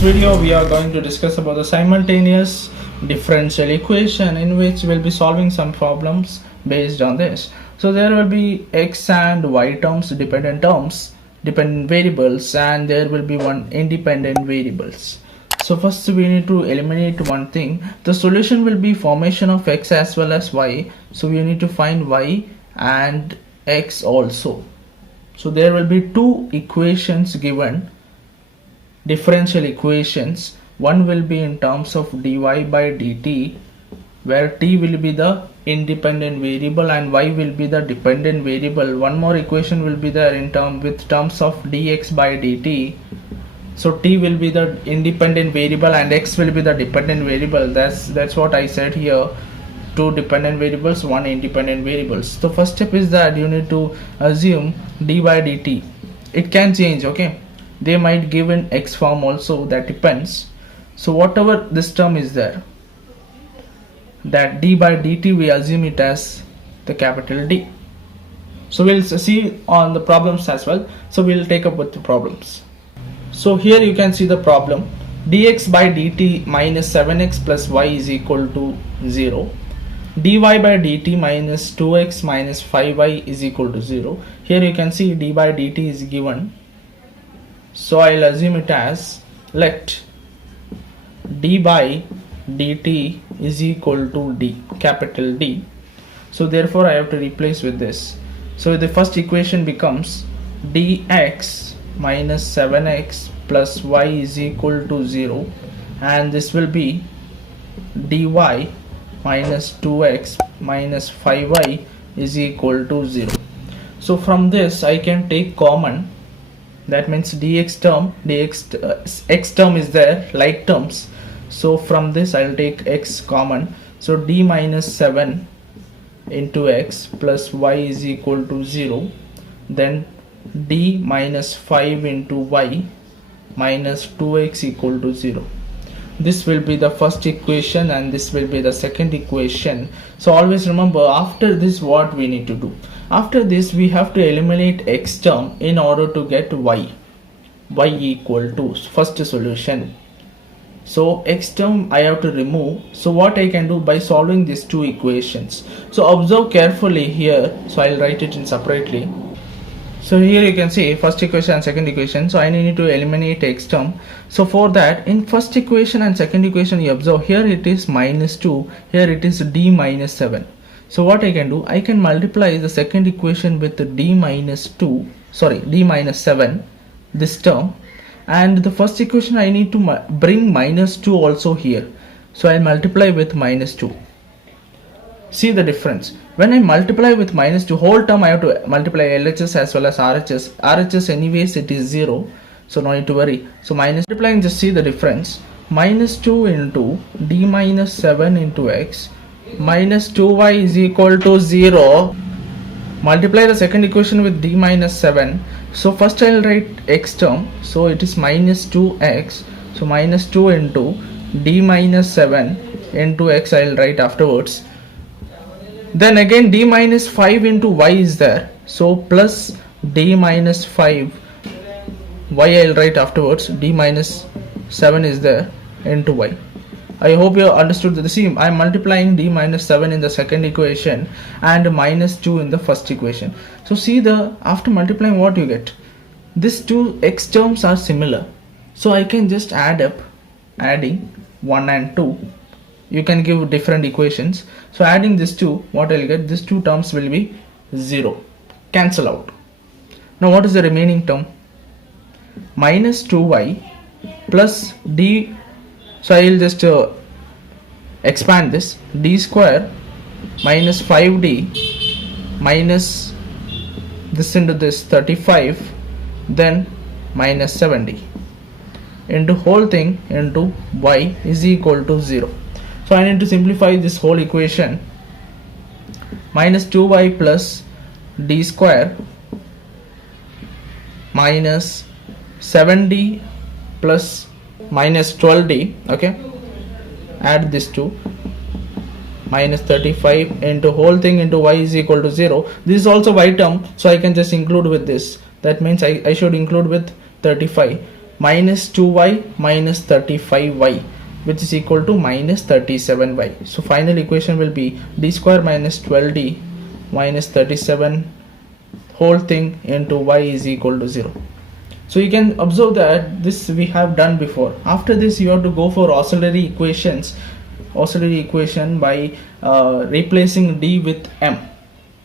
video we are going to discuss about the simultaneous differential equation in which we'll be solving some problems based on this. So there will be x and y terms, dependent variables, and there will be one independent variables. So first we need to eliminate one thing. The solution will be formation of x as well as y. So we need to find y and x also. So there will be two equations given, differential equations. One will be in terms of dy by dt, where t will be the independent variable and y will be the dependent variable. One more equation will be there in terms of dx by dt. So t will be the independent variable and x will be the dependent variable. That's what I said here. Two dependent variables, one independent variables. The first step is that you need to assume d by dt. It can change, okay? They might give in x form also, that depends. So whatever this term is there, that d by dt, we assume it as the capital D. So we'll see on the problems as well. So we'll take up with the problems. So here you can see the problem. Dx by dt minus 7x plus y is equal to 0. dy by dt minus 2x minus 5y is equal to 0. Here you can see d by dt is given. So I'll assume it as, let d by dt is equal to d, capital D. So therefore I have to replace with this. So the first equation becomes dx minus 7x plus y is equal to 0, and this will be dy minus 2x minus 5y is equal to 0. So from this I can take common. That means x term is there, like terms. So from this I'll take x common. So d minus 7 into x plus y is equal to 0. Then d minus 5 into y minus 2x equal to 0. This will be the first equation and this will be the second equation. So always remember, after this what we need to do. After this we have to eliminate x term in order to get y equal to first solution. So x term I have to remove. So what I can do by solving these two equations. So observe carefully here. So I'll write it in separately. So here you can see first equation and second equation. So I need to eliminate x term. So for that, in first equation and second equation, you observe here it is minus 2, here it is d minus 7. So what I can do, I can multiply the second equation with d minus 7, this term, and the first equation I need to bring minus 2 also here. So I multiply with minus 2. See the difference. When I multiply with minus 2, whole term I have to multiply LHS as well as RHS. RHS anyways it is 0, so no need to worry. So minus multiplying, just see the difference. Minus 2 into d minus 7 into x minus 2y is equal to 0. Multiply the second equation with d minus 7. So first I'll write x term. So it is minus 2x. So minus 2 into d minus 7 into x I'll write afterwards. Then again d minus 5 into y is there. So plus d minus 5 y I'll write afterwards. D minus 7 is there into y. I hope you understood the same. I am multiplying d minus 7 in the second equation and minus 2 in the first equation. So see after multiplying what you get. These two x terms are similar. So I can just adding 1 and 2. You can give different equations. So adding these two, what I'll get, these two terms will be 0. Cancel out. Now what is the remaining term? Minus 2y plus d. So I will just expand this. D square minus 5d minus this into this 35, then minus 70 into whole thing into y is equal to 0. So I need to simplify this whole equation. Minus 2y plus d square minus 7d plus minus 12d, okay, add this to minus 35 into whole thing into y is equal to 0. This is also y term, so I can just include with this. That means I should include with 35. minus 2y minus 35y, which is equal to minus 37y. So final equation will be d square minus 12d minus 37 whole thing into y is equal to 0. So you can observe that this we have done before. After this you have to go for auxiliary equation by replacing d with m,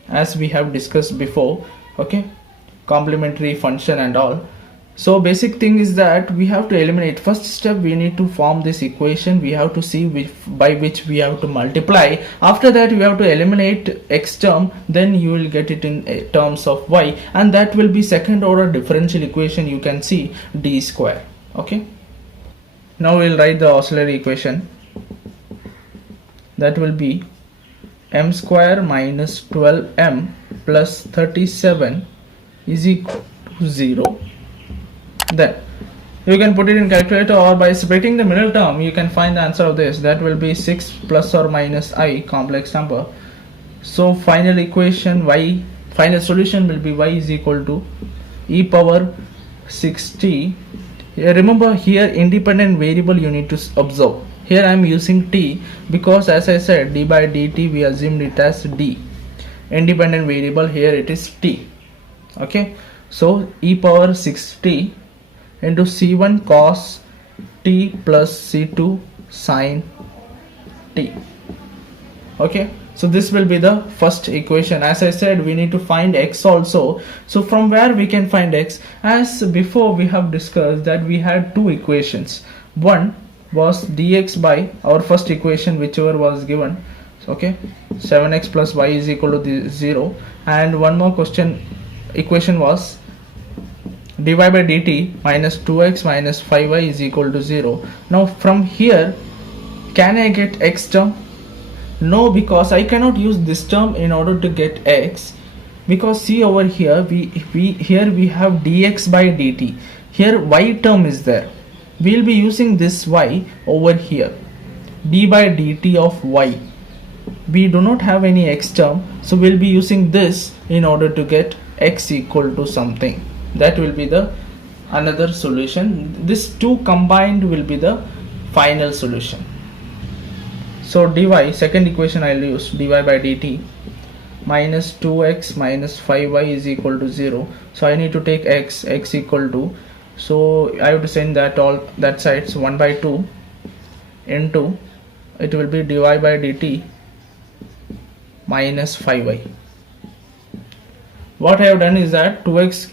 as we have discussed before. Okay, complementary function and all. So basic thing is that we have to eliminate. First step, we need to form this equation. We have to see by which we have to multiply. After that we have to eliminate x term, then you will get it in terms of y, and that will be second order differential equation. You can see d square. Okay, now we'll write the auxiliary equation. That will be m square minus 12m plus 37 is equal to 0. Then you can put it in calculator, or by splitting the middle term you can find the answer of this. That will be 6 plus or minus I, complex number. So final equation y, final solution will be y is equal to e power 6t. Remember, here independent variable you need to observe. Here I am using t because, as I said, d by dt we assumed it as d. Independent variable here it is t. Okay, so e power 6t into c1 cos t plus c2 sin t. Okay, so this will be the first equation. As I said, we need to find x also. So from where we can find x? As before we have discussed that we had two equations. One was dx by our first equation, whichever was given. Okay, 7x plus y is equal to 0, and one more equation was dy by dt minus 2x minus 5y is equal to 0. Now from here, can I get x term? No, because I cannot use this term in order to get x, because see over here we have dx by dt. Here y term is there. We'll be using this y over here, d by dt of y. We do not have any x term, so we'll be using this in order to get x equal to something. That will be the another solution. This two combined will be the final solution. So dy, second equation I'll use dy by dt minus 2x minus 5y is equal to 0. So I need to take x equal to, so I have to send that all that sides 1 by 2 into, it will be dy by dt minus 5y. What I have done is that 2x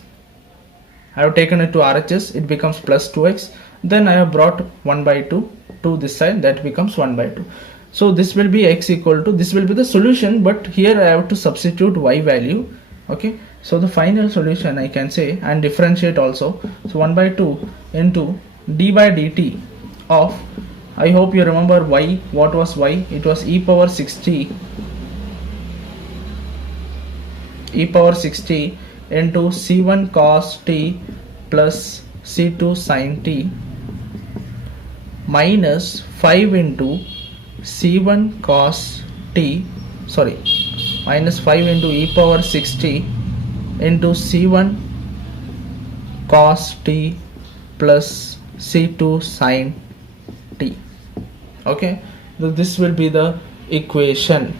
I have taken it to RHS, it becomes plus 2x. Then I have brought 1 by 2 to this side, that becomes 1 by 2. So this will be x equal to, this will be the solution, but here I have to substitute y value. Okay, so the final solution I can say, and differentiate also. So 1 by 2 into d by dt of, I hope you remember y. What was y? It was e power 60 into c1 cos t plus c2 sin t minus 5 into c1 cos t, minus 5 into e power 60 into c1 cos t plus c2 sin t. Okay, so this will be the equation.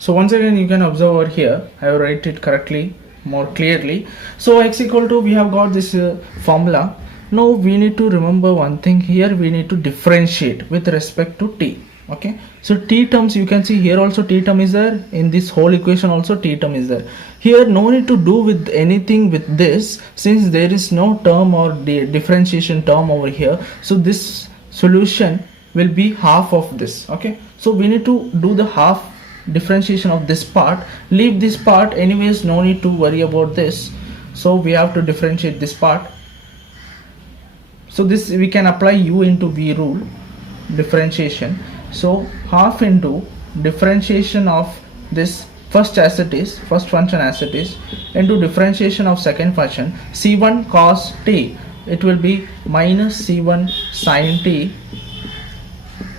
So once again you can observe over here, I have write it correctly, more clearly. So x equal to, we have got this formula. Now we need to remember one thing here, we need to differentiate with respect to t. Okay, so t terms you can see here also t term is there, in this whole equation also t term is there. Here no need to do with anything with this, since there is no term or differentiation term over here. So this solution will be half of this. Okay, so we need to do the half differentiation of this part, leave this part, anyways no need to worry about this. So we have to differentiate this part. So this we can apply u into v rule, differentiation. So half into differentiation of this first function as it is, into differentiation of second function c1 cos t, it will be minus c1 sin t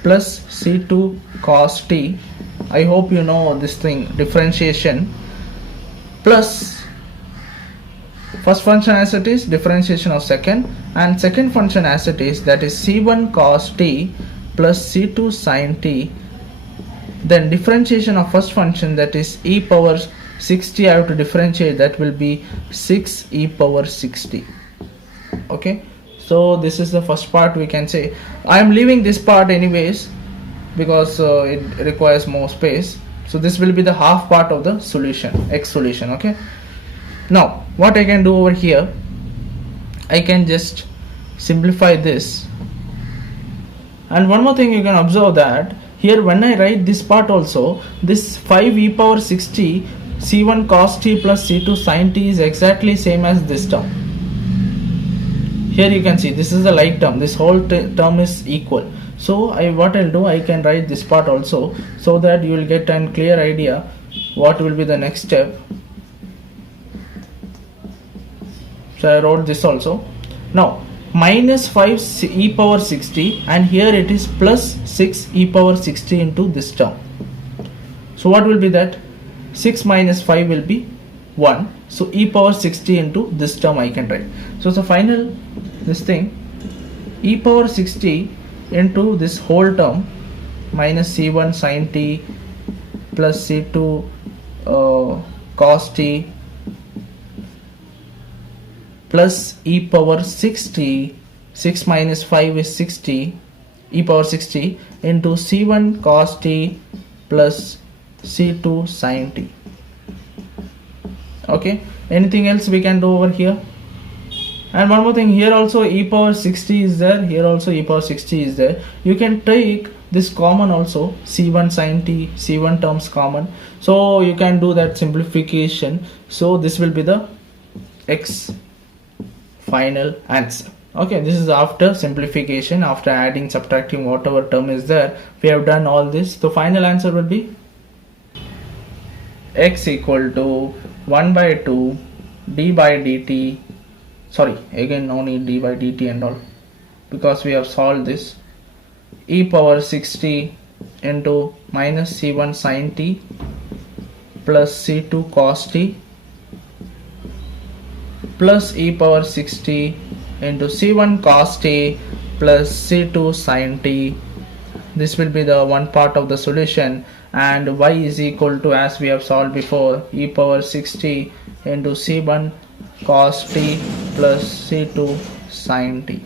plus c2 cos t. I hope you know this thing, differentiation, plus first function as it is, differentiation of second, and second function as it is, that is c1 cos t plus c2 sin t. Then differentiation of first function, that is e power 60, I have to differentiate, that will be 6 e power 60. Okay, so this is the first part. We can say I am leaving this part anyways because it requires more space. So this will be the half part of the solution, x solution. Okay, now what I can do over here, I can just simplify this. And one more thing you can observe, that here when I write this part also, this 5 e power 60 c1 cos t plus c2 sin t is exactly same as this term. Here you can see this is a like term, this whole term is equal. So what I'll do, I can write this part also, so that you will get a clear idea what will be the next step. So I wrote this also. Now minus 5 e power 60, and here it is plus 6 e power 60 into this term. So what will be that? 6 minus 5 will be 1. So e power 60 into this term I can write. So the final this thing, e power 60 into this whole term, minus c1 sin t plus c2 cos t plus e power 60, 6 minus 5 is 60, e power 60 into c1 cos t plus c2 sin t. Okay, anything else we can do over here? And one more thing, here also e power 60 is there, here also e power 60 is there. You can take this common also, c1 sin t, c1 terms common, so you can do that simplification. So this will be the x final answer. Okay, this is after simplification, after adding, subtracting whatever term is there, we have done all this. The final answer will be x equal to 1 by 2 d by dt, sorry, again no need d by dt and all, because we have solved this, e power 60 into minus c1 sin t plus c2 cos t plus e power 60 into c1 cos t plus c2 sin t. This will be the one part of the solution, and y is equal to, as we have solved before, e power 60 into c1 cos t plus c2 sin t.